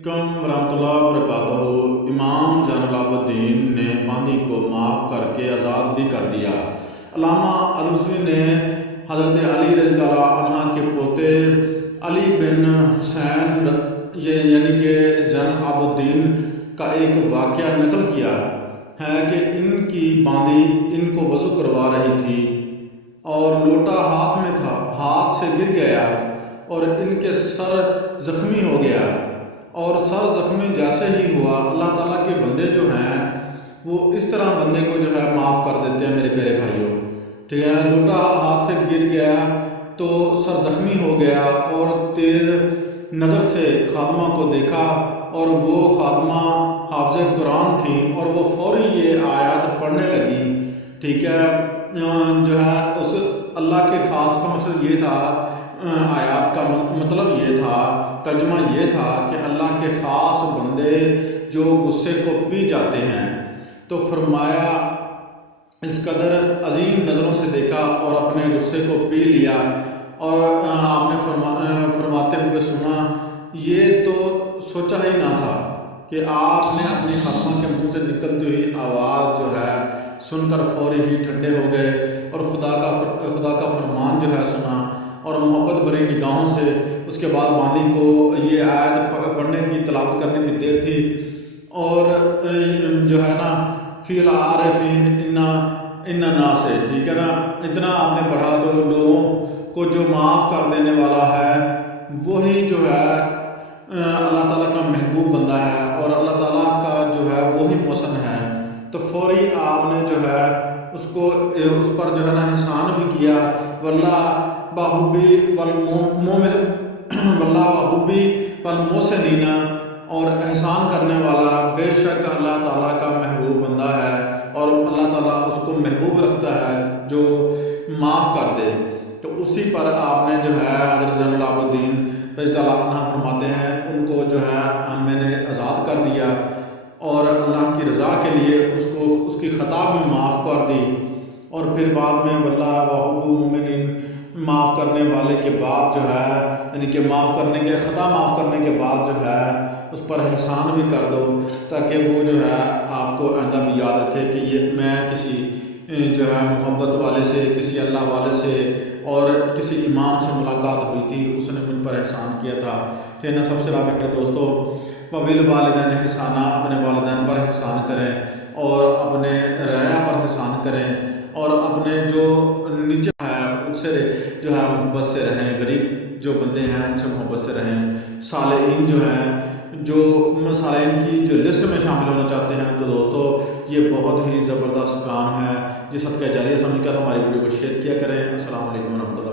علیکم ورحمۃ اللہ وبرکاتہ۔ امام زین العابدین نے باندی کو معاف کر کے آزاد بھی کر دیا۔ علامہ الوسی نے حضرت علی رضی اللہ عنہ کے پوتے علی بن حسین یعنی کہ زین العابدین کا ایک واقعہ نقل کیا ہے کہ ان کی باندی ان کو وضو کروا رہی تھی اور لوٹا ہاتھ میں تھا، ہاتھ سے گر گیا اور ان کے سر زخمی ہو گیا، اور سر زخمی جیسے ہی ہوا اللہ تعالیٰ کے بندے جو ہیں وہ اس طرح بندے کو جو ہے معاف کر دیتے ہیں میرے پیارے بھائیوں، ٹھیک ہے۔ لوٹا ہاتھ سے گر گیا تو سر زخمی ہو گیا اور تیز نظر سے خادمہ کو دیکھا، اور وہ خادمہ حافظ قرآن تھی اور وہ فوری یہ آیات پڑھنے لگی، ٹھیک ہے۔ جو ہے اس اللہ کے خاص کا مقصد یہ تھا، آیات کا مطلب یہ تھا، ترجمہ یہ تھا کہ اللہ کے خاص بندے جو غصے کو پی جاتے ہیں، تو فرمایا اس قدر عظیم نظروں سے دیکھا اور اپنے غصے کو پی لیا، اور آپ نے فرماتے ہوئے سنا، یہ تو سوچا ہی نہ تھا کہ آپ نے اپنی خاتمہ کے منہ سے نکلتی ہوئی آواز جو ہے سن کر فوری ہی ٹھنڈے ہو گئے اور خدا کا فرمان جو ہے سنا، اور محبت بھری نگاہوں سے اس کے بعد باندی کو یہ آیت پڑھنے کی تلاوت کرنے کی دیر تھی، اور جو ہے نا فی العارفین ان سے، ٹھیک ہے نا، اتنا آپ نے پڑھا تو لوگوں کو جو معاف کر دینے والا ہے وہی جو ہے اللہ تعالیٰ کا محبوب بندہ ہے، اور اللہ تعالیٰ کا جو ہے وہی محسن ہے، تو فوری آپ نے جو ہے اس پر جو ہے نا احسان بھی کیا، واللہ باحبی والمحسنین، اور احسان کرنے والا بے شک اللہ تعالیٰ کا محبوب بندہ ہے، اور اللہ تعالیٰ اس کو محبوب رکھتا ہے جو معاف کر دے۔ تو اسی پر آپ نے جو ہے حضرت زین العابدین رضی اللہ عنہ فرماتے ہیں ان کو جو ہے میں نے آزاد کر دیا، اور اللہ کی رضا کے لیے اس کی خطا بھی معاف کر دی، اور پھر بعد میں واللہ وحب المؤمنین، معاف کرنے والے کے بعد جو ہے یعنی کہ خطا معاف کرنے کے بعد جو ہے اس پر احسان بھی کر دو، تاکہ وہ جو ہے آپ کو آئندہ بھی یاد رکھے کہ یہ میں کسی جو ہے محبت والے سے، کسی اللہ والے سے اور کسی امام سے ملاقات ہوئی تھی، اس نے مجھ پر احسان کیا تھا، ٹھیک ہے۔ سب سے پہلے میرے دوستو وبالوالدین احسانا، اپنے والدین پر احسان کریں اور اپنے رعایا پر احسان کریں، اور اپنے جو نیچے ہے ان سے جو ہے محبت سے رہیں، غریب جو بندے ہیں ان سے محبت سے رہیں، صالحین جو ہیں جو صالحین کی جو لسٹ میں شامل ہونا چاہتے ہیں، تو دوستو یہ بہت ہی زبردست کام ہے، جس صدقہ جاریہ سمجھ کر ہماری ویڈیو کو شیئر کیا کریں۔ السلام علیکم ورحمۃ اللہ۔